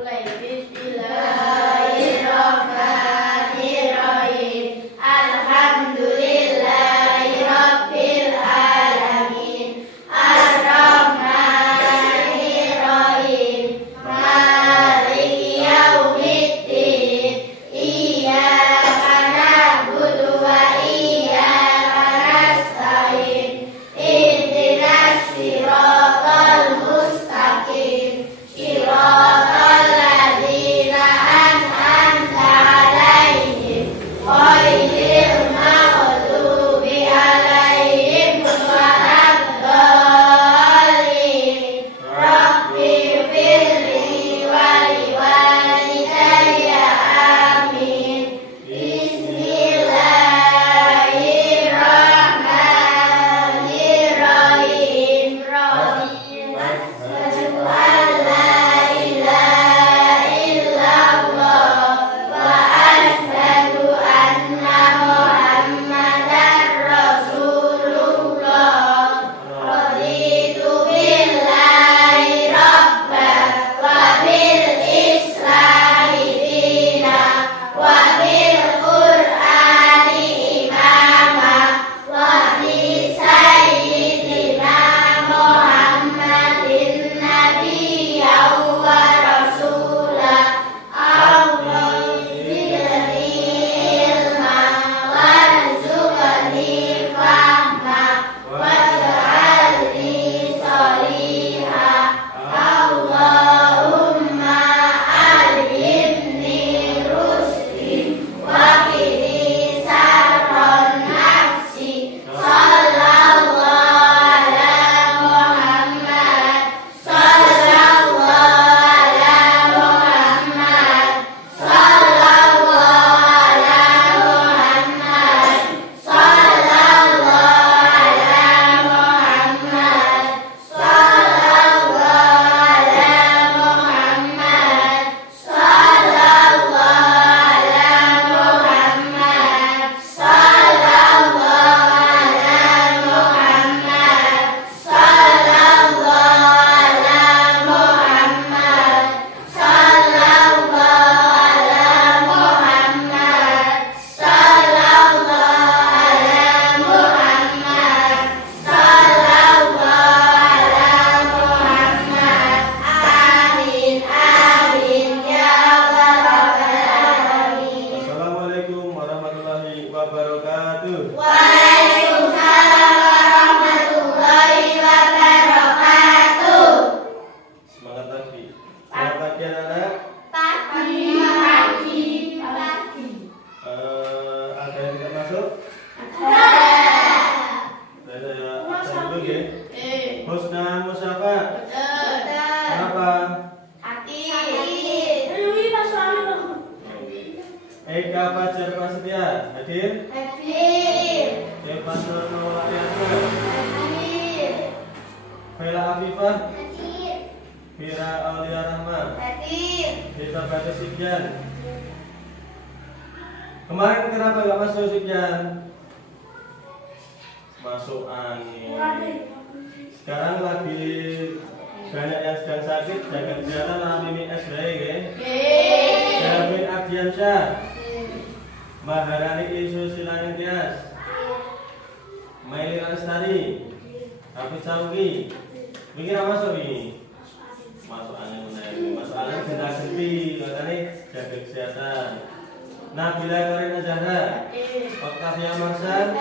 Mulai Bismillahirrahmanirrahim. Alhamdulillahirabbil alamin. Ar-Rahmanirrahim. Maliki yaumiddin. Iyyaka na'budu wa iyyaka nasta'in. Ihdinas siratal mustaqim. Siratal ladzina an'amta 'alaihim ghairil maghdubi 'alaihim waladdallin. Rabbighfirli wa liwalidayya amin. Bismillahirrahmanirrahim. Asyhadu an la ilaha illallah wa asyhadu anna Muhammadar Rasulullah. Raditu billahi rabban wa bil islami dinan wa bil qur'ani imama wa bi sayyidina Muhammadin nabiyyan wa rasula. Allahumma ilma warzuqni fahma waj'alni shalihan. Allahumma alhimni rusdi wa qini syarran nafsi. Sallallahu ala Muhammad. Sallallahu ala Muhammad. Sallallahu ala Muhammad. Sallallahu ala Muhammad. Sallallahu ala Muhammad. Sallallahu ala Muhammad. Sallallahu ala Muhammad. Sallallahu ala Muhammad. Sallallahu ala Muhammad. Sallallahu ala Muhammad. Sallallahu ala Muhammad. Amin amin ya rabbal alamin. Assalamualaikum warahmatullahi wabarakatuh. Waalaikumsalam warahmatullahi wabarakatuh. Semangat pagi. Selamat pagi anak-anak. Pagi. Ada yang tidak masuk? Saya absen dulu ya. Husna Musafa. Kenapa? Eka Fajar Prasetya hadir. Evan Nurul Ariana. Vela Afifah. Fira Aulia Rahma. Kita baca Sibjan. Kemarin kenapa nggak masuk Sibjan? Masuk angin. Sekarang lagi banyak yang sedang sakit, jaga kesehatan. Namini SDE ya. Davin Ardiansyah. Maharani Isu Silaningtyas. Maili Lestari. Hafiz Sauki. Mikir apa masuk ini? Masuk angin menaik. Masuk angin genta-genti. Katanya jaga kesehatan. Nabila Karina Zahra. Oktavia Marsan.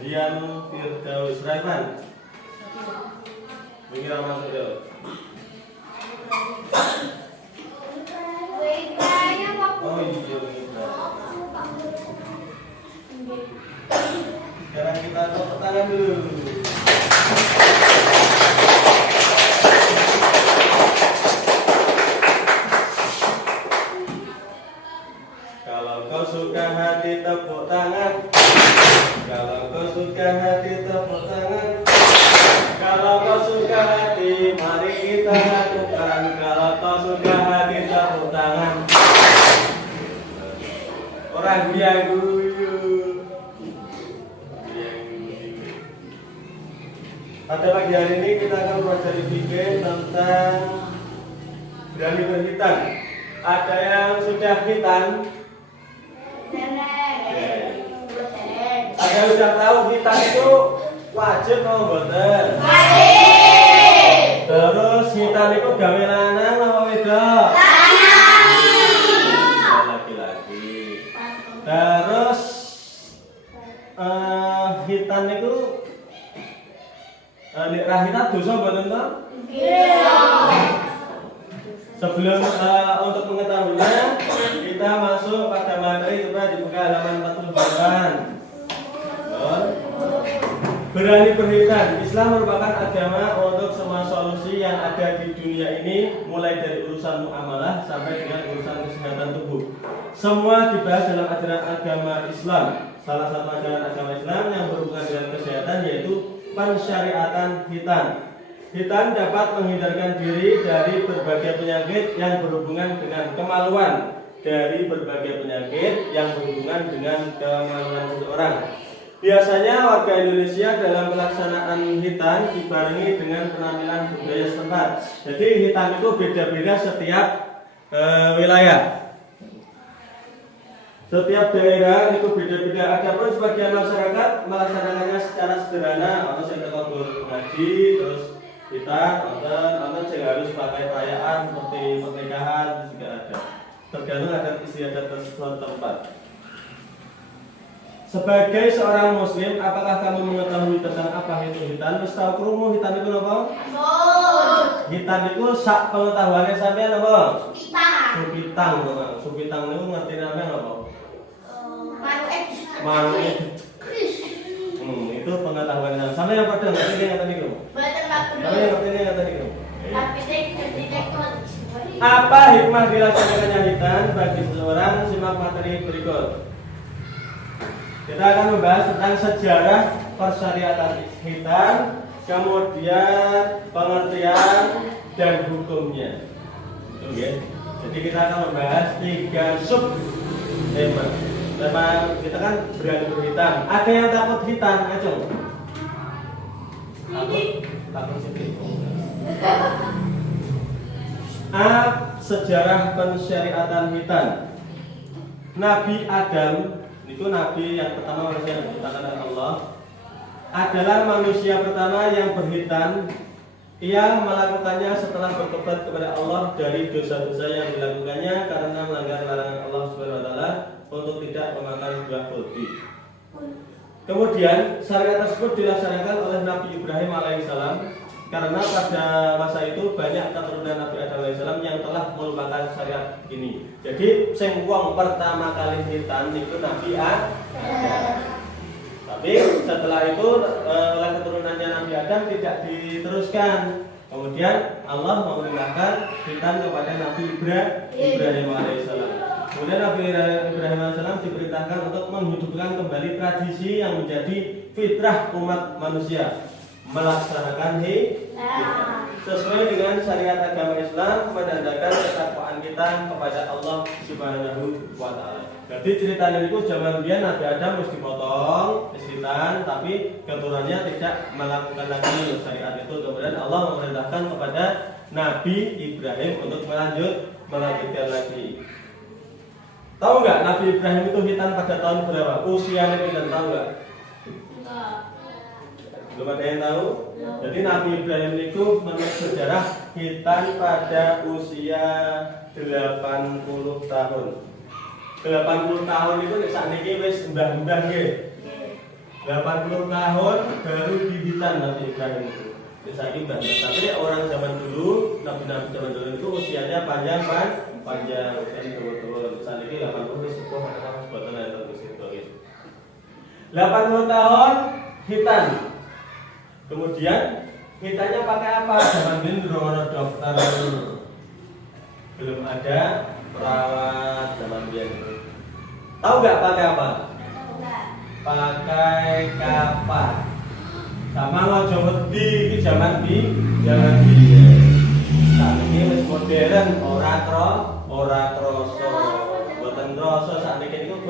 Zianu Firdaus Raiman. Mikir apa masuk yuk? Oh iya, sekarang kita tepuk tangan dulu. Kalau kau suka hati tepuk tangan. Kalau kau suka hati tepuk tangan. Kalau kau suka hati mari kita lakukan. Kalau kau suka hati tepuk tangan. Orang dia guyu. Pada pagi hari ini kita akan belajar fikih tentang berani berhitan. Ada yang sudah hitan? Ada yang sudah tahu hitan itu wajib mau mboten? Terus hitan itu gawe lanang apa wedok? Laki-laki. Terus hitan itu nek rahitan dosa mboten to? Sebelum untuk mengetahuinya, kita masuk pada materi. Coba dibuka halaman 48. Berani berhitan. Islam merupakan agama untuk semua solusi yang ada di dunia ini, mulai dari urusan muamalah sampai dengan urusan kesehatan tubuh. Semua dibahas dalam ajaran agama Islam. Salah satu ajaran agama Islam yang berhubungan dengan kesehatan yaitu pensyariatan hitan. Hitan dapat menghindarkan diri dari berbagai penyakit yang berhubungan dengan kemaluan, dari berbagai penyakit yang berhubungan dengan kemaluan seseorang. Biasanya warga Indonesia dalam pelaksanaan hitan dibarengi dengan penampilan budaya setempat. Jadi hitan itu beda-beda setiap wilayah. Setiap daerah itu beda-beda. Adapun sebagian masyarakat melaksanakannya secara sederhana, atau saya kelompok ngaji, terus kita nonton yang harus pakai perayaan seperti pernikahan juga ada. Tergantung adat istiadat tempat. Sebagai seorang muslim, apakah kamu mengetahui tentang apa itu hitan? Wis tau krungu hitan itu apa? Hitan itu sak pengetahuannya sampean apa? Supitang. Supitang niku ngerti namanya apa? Manuke. Itu pengetahuan sampean yang pada ngerti ngeten niku. Apa hikmah dilaksanakannya hitan bagi seseorang? Simak materi berikut. Kita akan membahas tentang sejarah persyariatan hitan, kemudian pengertian dan hukumnya. Oke. Jadi kita akan membahas 3 sub tema. Tema kita kan berani berhitan. Ada yang takut hitan, ayo. Takut sedikit. Sejarah pensyariatan hitan. Nabi Adam, itu nabi yang pertama manusia yang diciptakan oleh Allah, adalah manusia pertama yang berhitan. Ia melakukannya setelah bertobat kepada Allah dari dosa-dosa yang dilakukannya karena melanggar larangan Allah Subhanahu wa taala untuk tidak memakan buah kulti. Kemudian syariat tersebut dilaksanakan oleh Nabi Ibrahim alaihissalam karena pada masa itu banyak keturunan Nabi Adam alaihissalam yang telah melupakan syariat ini. Jadi sing wong pertama kali hitan itu Nabi Adam. Tapi setelah itu oleh keturunannya Nabi Adam tidak diteruskan. Kemudian Allah memerintahkan hitan kepada Nabi Ibrahim alaihissalam. Kemudian Nabi Ibrahim alaihissalam diperintahkan untuk menghidupkan kembali tradisi yang menjadi fitrah umat manusia, melaksanakan hitan sesuai dengan syariat agama Islam, menandakan ketakwaan kita kepada Allah Subhanahu wa taala. Jadi ceritanya itu zaman dia Nabi Adam harus dipotong, hitan, tapi keturunannya tidak melakukan lagi syariat itu. Kemudian Allah memerintahkan kepada Nabi Ibrahim untuk melanjutkan lagi. Tahu nggak Nabi Ibrahim itu hitan pada tahun berapa? Usianya kita tahu nggak? Belum ada yang tahu? Jadi Nabi Ibrahim itu menurut sejarah hitan pada usia 80 tahun. 80 tahun itu saat ini wis mbah-mbah nggih. 80 tahun baru dihitan Nabi Ibrahim itu. Saat ini mbah. Tapi orang zaman dulu, nabi-nabi zaman dulu itu usianya panjang. Usianya betul-betul. Saat ini 80 wis sepuh ana sebetulnya itu wis. 80 tahun hitan. Kemudian hitannya pakai apa? Zaman dulu orang dokter, belum ada perawat zaman biasa. Tahu nggak pakai apa? Pakai kapas. Sama ngojo wedi zaman biyen. Saiki wis modern, ora kroso. Mboten kroso sakniki niku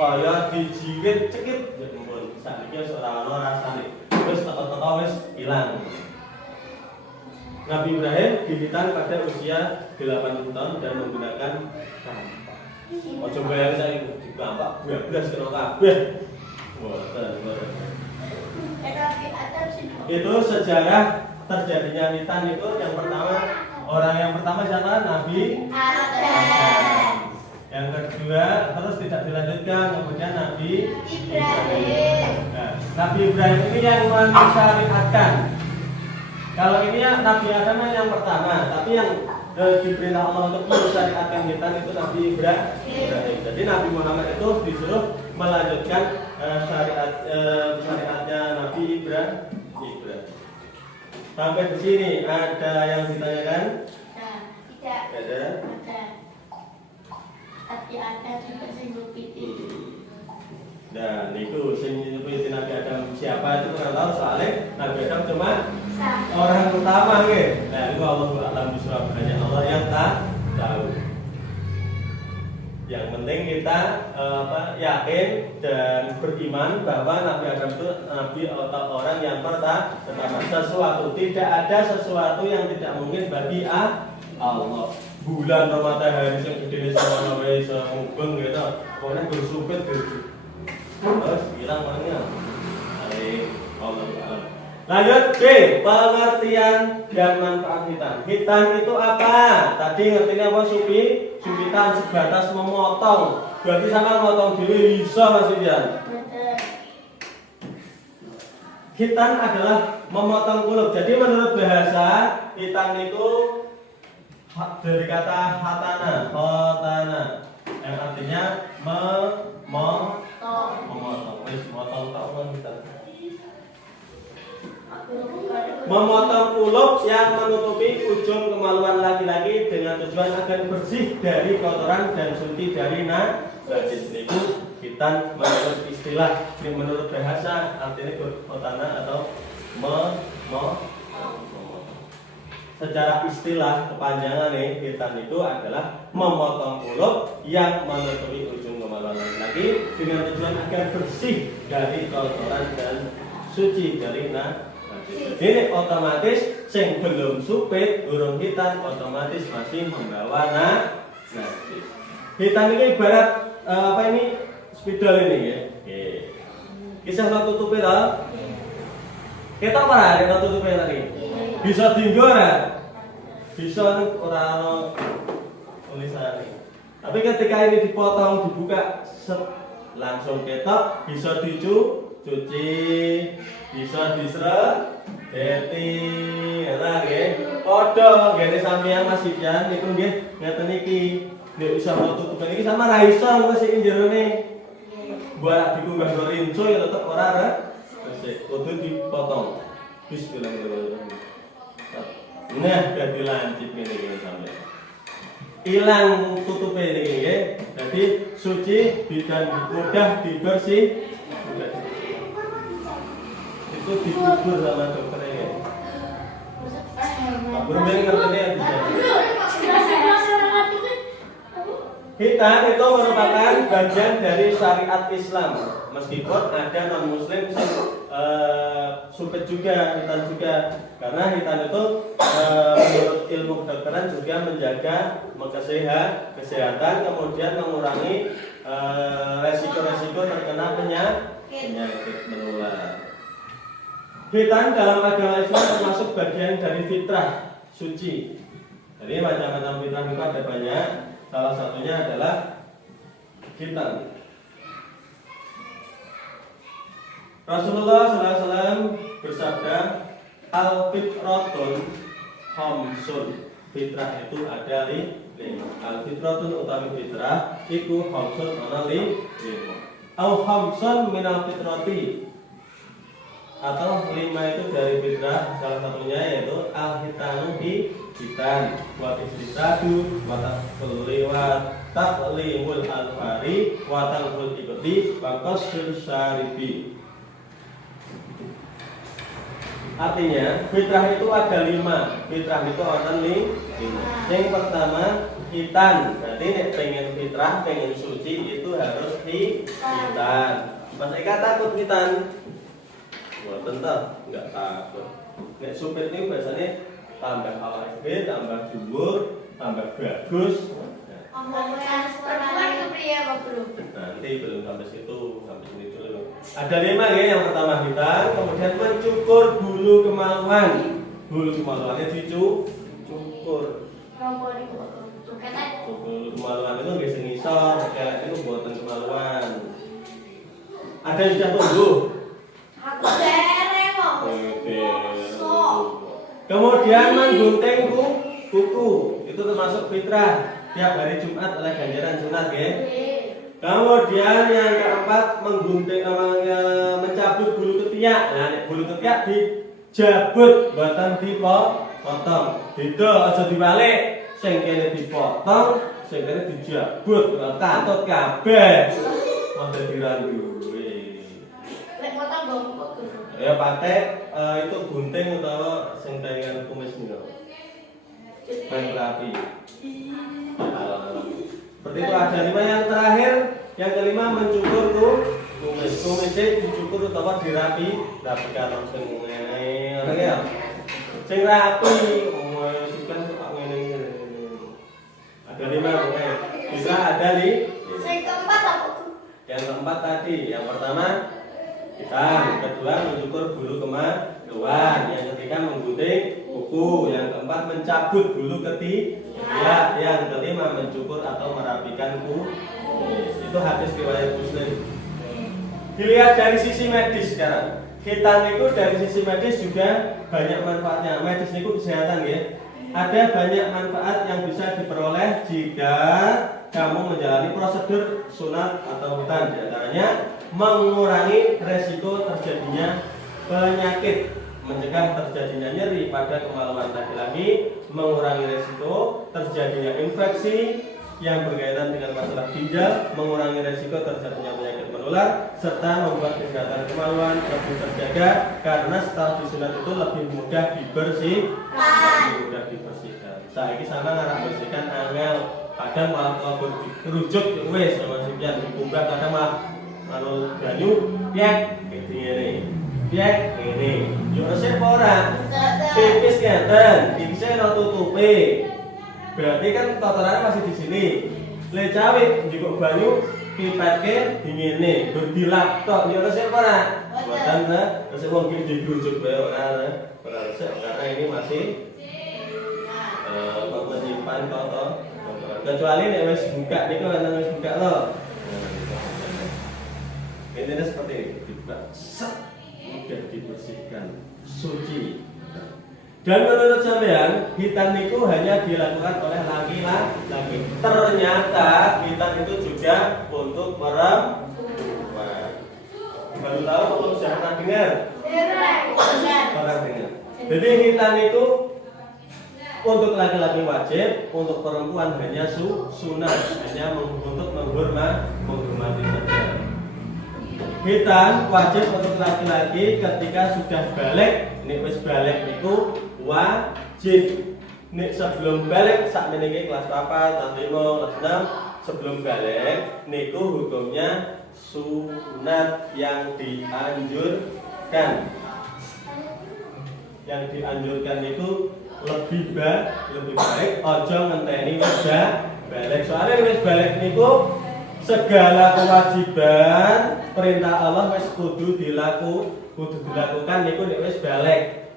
kaya dijiwit cekit ya ampun. Sakniki wis ora ana rasane. Wis teko-teko wis ilang. Nabi Ibrahim dihitan pada usia 80 tahun dan menggunakan kampak. Oh coba yang saya di kampak 12 kilo kabeh. Itu sejarah terjadinya hitan itu yang pertama, orang yang pertama siapa? Nabi Adam. Yang kedua terus tidak dilanjutkan, kemudian Nabi Ibrahim. Nah, Nabi Ibrahim ini yang mensyariatkan. Kalau ini ya Nabi Adam yang pertama, tapi yang diperintah Allah untuk mensyariatkan hitan itu Nabi Ibrahim. Jadi Nabi Muhammad itu disuruh melanjutkan syariatnya Nabi Ibrahim. Sampai di sini ada yang ditanyakan? Tidak. Ada. Tapi ada juga singgung piti. Nah, itu sing Nabi Adam siapa itu kan tahu soalnya Nabi Adam cuma orang utama nggih. Nah, itu Allah Alam bisawab, hanya Allah yang tahu. Yang penting kita yakin dan beriman bahwa Nabi Adam itu nabi atau orang yang pertama. Sesuatu tidak ada sesuatu yang tidak mungkin bagi Allah. Bulan matahari yang gede sama nabi semubeng gitu. Pokoknya bersupit gitu. Terus bilang mana? Allah. Lanjut B, pengertian dan manfaat hitan. Hitan itu apa? Tadi ngertinya apa? Supitan sebatas memotong. Berarti sama memotong diri bisa Mas Ian. Hitan adalah memotong kuluk. Jadi menurut bahasa hitan itu dari kata hatana, yang artinya memotong. Memotong tahu hitan. Memotong kuluk yang menutupi ujung kemaluan laki-laki dengan tujuan agar bersih dari kotoran dan suci dari najis. Itu hitan menurut istilah, menurut bahasa artinya kotana atau secara istilah kepanjangan hitan itu adalah memotong kuluk yang menutupi ujung kemaluan laki-laki dengan tujuan agar bersih dari kotoran dan suci dari najis. Jadi otomatis sing belum supit, burung hitan otomatis masih membawa najis. Hitan ini ibarat apa ini? Spidol ini ya. Oke. Kisah no tutupe ta? Kita apa hari no tutupe tadi? Bisa tinggal ya? Bisa ora ono tulisane. Tapi ketika ini dipotong dibuka langsung ketok, bisa dicuci, bisa disereti, enak nggih. Padha ngene sampeyan Mas Ijan niku nggih ngeten iki. Nek bisa tutupan iki sama ra iso engko sing jerone. Buat dikunggah go rinso ya tetep ora ra. Wis kudu dipotong. Bismillahirrahmanirrahim. Nah, dadi lancip ngene iki sampeyan. Ilang tutupe iki nggih. Dadi suci dan mudah dibersih. Itu dikubur sama dokternya ya. Bermain ngerti ya. Hitan itu merupakan bagian dari syariat Islam. Meskipun ada non Muslim yang supet juga, hitan juga. Karena hitan itu menurut ilmu kedokteran juga menjaga kesehatan, kemudian mengurangi resiko-resiko terkena penyakit menular. Hitan dalam agama Islam termasuk bagian dari fitrah suci. Jadi macam-macam fitrah itu ada banyak. Salah satunya adalah hitan. Rasulullah SAW bersabda, al-fitratun khamsun. Fitrah itu ada 5. Al-fitratun utawi fitrah iku khamsun ana 5. Au khamsun minal fitrati. Atau 5 itu dari fitrah, salah satunya yaitu al-hitanu hitan, wa istitadu, wa taqlimul al-fari, wa talful ibti, wa qasrul syaribi. Artinya fitrah itu ada 5. Fitrah itu ada 5. Yang pertama hitan. Berarti nek pengen fitrah, pengen suci itu harus hitan. Mas Eka takut hitan? Wah, tentu enggak takut. Nek supit ini biasanya tambah awake dhewe, tambah dhuwur, tambah bagus. Omongan perempuan itu pria apa belum? Nanti belum sampai situ, sampai sini dulu. Ada 5 ya, yang pertama hitam, kemudian mencukur bulu kemaluan. Bulu kemaluannya dicukur. Nomor itu cuketan. Bulu kemaluan itu nggih sing ngisor, kayak itu buatan kemaluan. Ada yang sudah tumbuh. Aku dereng kok. Kemudian menggunting kuku, itu termasuk fitrah. Tiap hari Jumat oleh ganjaran sunat ya. Kemudian yang keempat menggunting mencabut bulu ketiak. Nah, bulu ketiak dijabut, buatan dipotong. Beda aja dibalik. Sing kene dipotong, sing kene dijabut, katut kabeh. Model dirandu. Lek potong gompok. Ya pakai itu gunting utawa sing dengan kumis niku. Baik rapi. Seperti itu ada 5 yang terakhir. Yang kelima mencukur kumis. Kumisnya dicukur utawa rapikan sing ngene. Ngono ya. Sing rapi, kan suka ngene. Ada 5 oke. Bisa ada nih. Sing keempat apa? Yang keempat tadi, yang pertama hitam, kedua mencukur bulu kemaluan, yang ketiga menggunting kuku, yang keempat mencabut bulu ketiak, yang kelima mencukur atau merapikan kumis. Itu hadis riwayat Muslim. Dilihat dari sisi medis sekarang. Hitam itu dari sisi medis juga banyak manfaatnya. Medis itu kesehatan ya. Ada banyak manfaat yang bisa diperoleh jika kamu menjalani prosedur sunat atau hitam. Di antaranya mengurangi resiko terjadinya penyakit, mencegah terjadinya nyeri pada kemaluan laki-laki, mengurangi resiko terjadinya infeksi yang berkaitan dengan masalah ginjal, mengurangi resiko terjadinya penyakit menular, serta membuat kesehatan kemaluan lebih terjaga karena setelah disunat itu lebih mudah dibersihkan. Saiki sama ngarang bersihkan angel, kadang malah kalau dirujuk wes sama sekian dikumbah, kadang malah kalau banyu piak gitu ini, piak ini. Yo resep ora, tipis ngeten, iki ora tutupi. Berarti kan kotorannya masih di sini. Le cawe njupuk banyu pipetke dingene, berdilap tok yo resep ora. Boten resep wong iki dirujuk wae ora resep karena ini masih menyimpan kotor. Kecuali nek wis buka niku ana wis buka to. Ini seperti ini, dibuka, mudah dibersihkan, suci. Dan menurut sampean, hitam itu hanya dilakukan oleh laki-laki. Ternyata hitam itu juga untuk perempuan. Baru tahu atau sudah pernah dengar? Pernah dengar. Jadi hitam itu untuk laki-laki wajib, untuk perempuan hanya sunat, hanya untuk menghormati saja. Hitam wajib untuk laki-laki ketika sudah balik. Nek wis balik niku wajib. Nek sebelum balik sak meniki kelas 4, kelas 5, kelas 6, sebelum balik niku hukumnya sunat yang dianjurkan. Yang dianjurkan itu lebih baik ojo ngenteni wis balik. Soalnya wis balik niku segala kewajiban perintah Allah wis kudu dilakukan niku nek wis balik.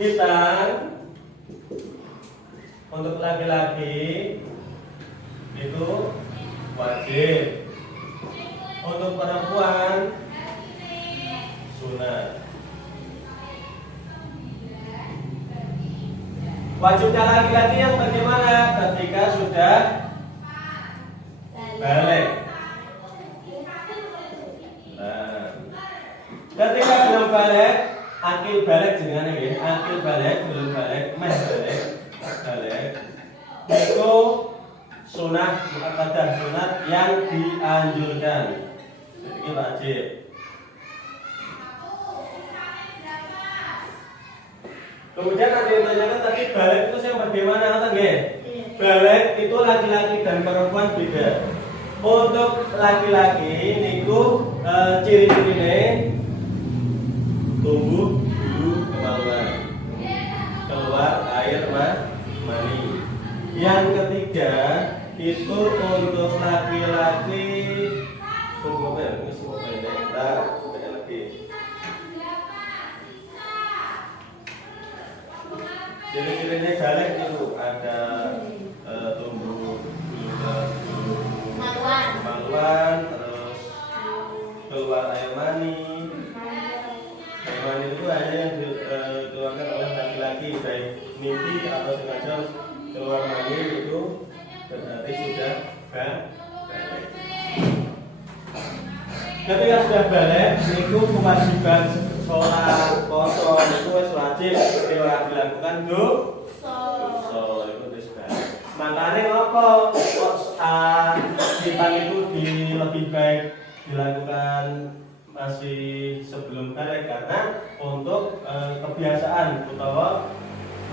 Kita untuk laki-laki itu wajib, untuk perempuan sunat. Wajibnya laki-laki yang bagaimana ketika sudah balik? Ketika belum balik, akil balik jenengan nggih, akil balik belum balik, meh balik. Itu sunah muakkadah, sunat yang dianjurkan. Jadi wajib. Kemudian ada yang tanyakan tadi balik itu yang bagaimana kata nggih? Balik itu laki-laki dan perempuan beda. Untuk laki-laki niku ciri-cirine tumbuh bulu kemaluan. Yang ketiga itu untuk laki-laki. Tunggu apa ya? Ini semua pendek. Nah, pendek lagi. Ciri-cirinya balik itu ada tumbuh maluan, terus keluar air mani. Air mani itu hanya yang dikeluarkan oleh laki-laki, baik mimpi atau sengaja keluar mani itu berarti sudah balik. Ketika sudah balik, itu kewajiban sholat kosong itu wajib dilakukan dosa itu disebut. Makanya apa hitam itu lebih baik dilakukan masih sebelum balik karena untuk kebiasaan atau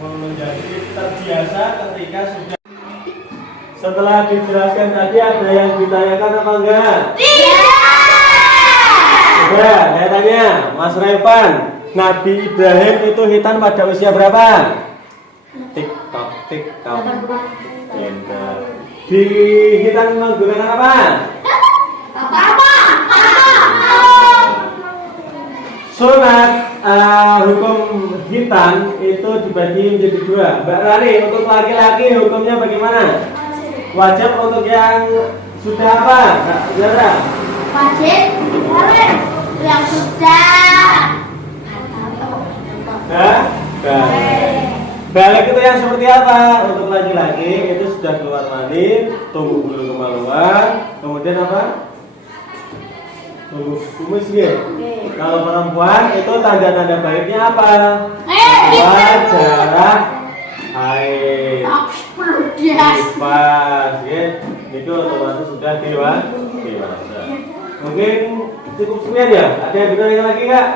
menjadi terbiasa ketika sudah. Setelah dijelaskan tadi ada yang ditanyakan apa enggak? Tidak. Saya tanya, Mas Revan, Nabi Ibrahim itu hitam pada usia berapa? Tik-tok, tik-tok. Di hitam menggunakan apa? Sunat hukum hitam itu dibagi menjadi dua. Mbak Rani, untuk laki-laki hukumnya bagaimana? Wajib untuk yang sudah apa? Zara? Wajib yang sudah balik itu yang seperti apa? Untuk laki-laki itu sudah keluar mani, tumbuh bulu kemaluan, kemudian apa? Tumbuh kumis ya. Kalau perempuan itu tanda-tanda baiknya apa? Darah, haid, nifas, ya. Itu otomatis sudah dewasa. Mungkin cukup sekian ya? Ada yang bertanya lagi nggak?